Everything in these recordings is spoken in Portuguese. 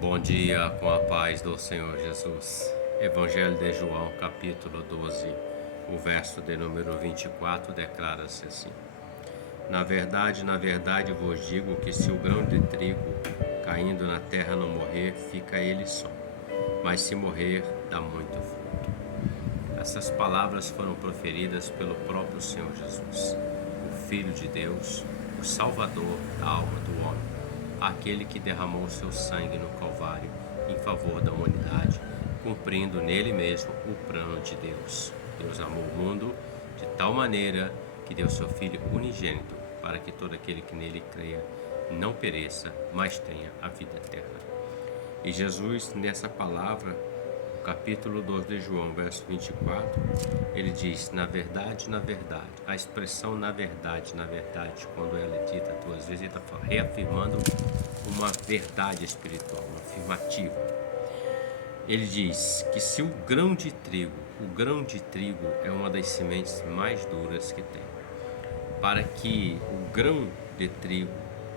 Bom dia, com a paz do Senhor Jesus. Evangelho de João, capítulo 12, o verso de número 24 declara-se assim: na verdade vos digo que se o grão de trigo caindo na terra não morrer, fica ele só, mas se morrer, dá muito fruto. Essas palavras foram proferidas pelo próprio Senhor Jesus, o Filho de Deus, o Salvador da alma do homem, aquele que derramou seu sangue no Calvário em favor da humanidade, cumprindo nele mesmo o plano de Deus. Deus amou o mundo de tal maneira que deu seu Filho unigênito, para que todo aquele que nele creia não pereça, mas tenha a vida eterna. E Jesus, nessa palavra, no capítulo 2 de João, verso 24, ele diz: na verdade, a expressão na verdade, quando ela é dita duas vezes, ele está reafirmando uma verdade espiritual, uma afirmativa. Ele diz que se o grão de trigo é uma das sementes mais duras que tem. Para que o grão de trigo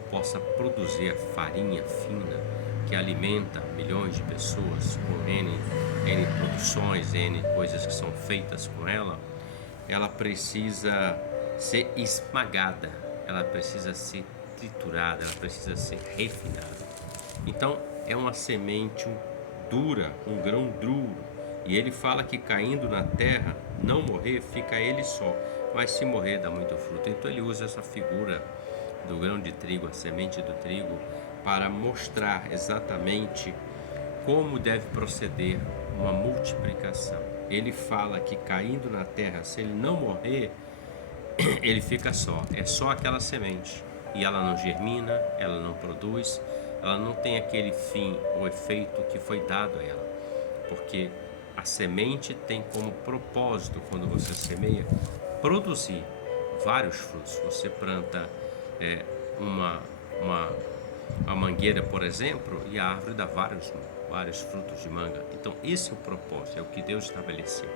possa produzir a farinha fina que alimenta milhões de pessoas com N produções, N coisas que são feitas com ela precisa ser esmagada, ela precisa ser triturada, ela precisa ser refinada. Então é uma semente dura, um grão duro, e ele fala que caindo na terra, não morrer, fica ele só, mas se morrer dá muito fruto. Então ele usa essa figura do grão de trigo, a semente do trigo, para mostrar exatamente como deve proceder uma multiplicação. Ele fala que caindo na terra, se ele não morrer, ele fica só, é só aquela semente, e ela não germina, ela não produz, ela não tem aquele fim ou efeito que foi dado a ela, porque a semente tem como propósito, quando você semeia, produzir vários frutos. Você planta uma mangueira, por exemplo, e a árvore dá vários frutos de manga. Então esse é o propósito, é o que Deus estabeleceu.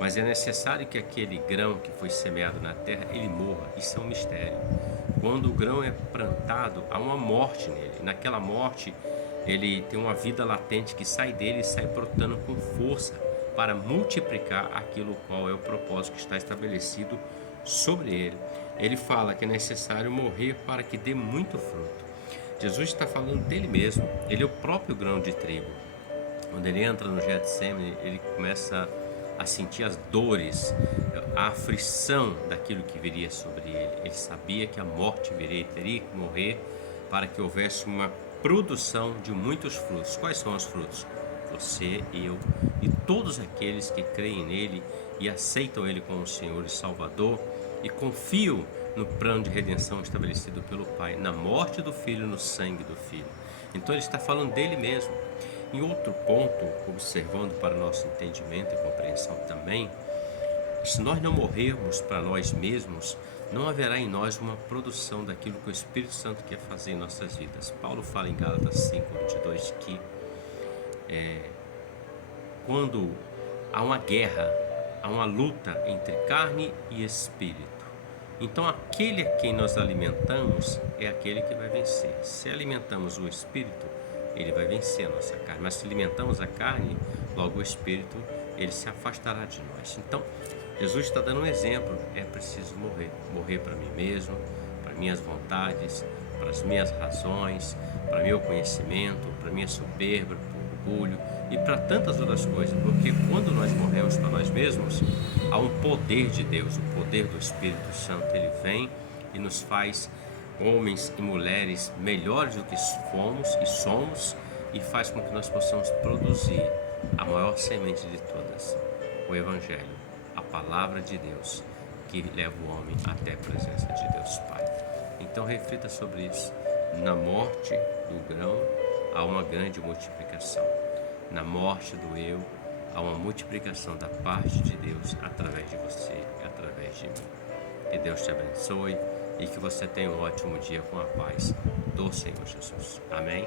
Mas é necessário que aquele grão que foi semeado na terra, ele morra. Isso é um mistério. Quando o grão é plantado, há uma morte nele. Naquela morte, ele tem uma vida latente que sai dele e sai brotando com força para multiplicar aquilo qual é o propósito que está estabelecido sobre ele. Ele fala que é necessário morrer para que dê muito fruto. Jesus está falando dele mesmo. Ele é o próprio grão de trigo. Quando ele entra no Getsemane, ele começa a sentir as dores, a aflição daquilo que viria sobre ele. Ele sabia que a morte viria, teria que morrer para que houvesse uma produção de muitos frutos. Quais são os frutos? Você, eu e todos aqueles que creem nele e aceitam ele como Senhor e Salvador e confiam no plano de redenção estabelecido pelo Pai, na morte do Filho, no sangue do Filho. Então ele está falando dele mesmo. Em outro ponto, observando para nosso entendimento e compreensão também, se nós não morrermos para nós mesmos, não haverá em nós uma produção daquilo que o Espírito Santo quer fazer em nossas vidas. Paulo fala em Gálatas 5:22 que quando há uma guerra, há uma luta entre carne e espírito. Então aquele a quem nós alimentamos é aquele que vai vencer. Se alimentamos o espírito, ele vai vencer a nossa carne. Mas se alimentamos a carne, logo o espírito, ele se afastará de nós. Então Jesus está dando um exemplo. É preciso morrer para mim mesmo, para minhas vontades, para as minhas razões, para meu conhecimento, para minha soberba, para o orgulho e para tantas outras coisas. Porque quando nós morremos para nós mesmos, há um poder de Deus, o poder do Espírito Santo. Ele vem e nos faz homens e mulheres melhores do que fomos e somos, e faz com que nós possamos produzir a maior semente de todas, o Evangelho, a palavra de Deus, que leva o homem até a presença de Deus Pai. Então reflita sobre isso. Na morte do grão há uma grande multiplicação. Na morte do eu há uma multiplicação da parte de Deus através de você e através de mim. Que Deus te abençoe e que você tenha um ótimo dia com a paz do Senhor Jesus. Amém?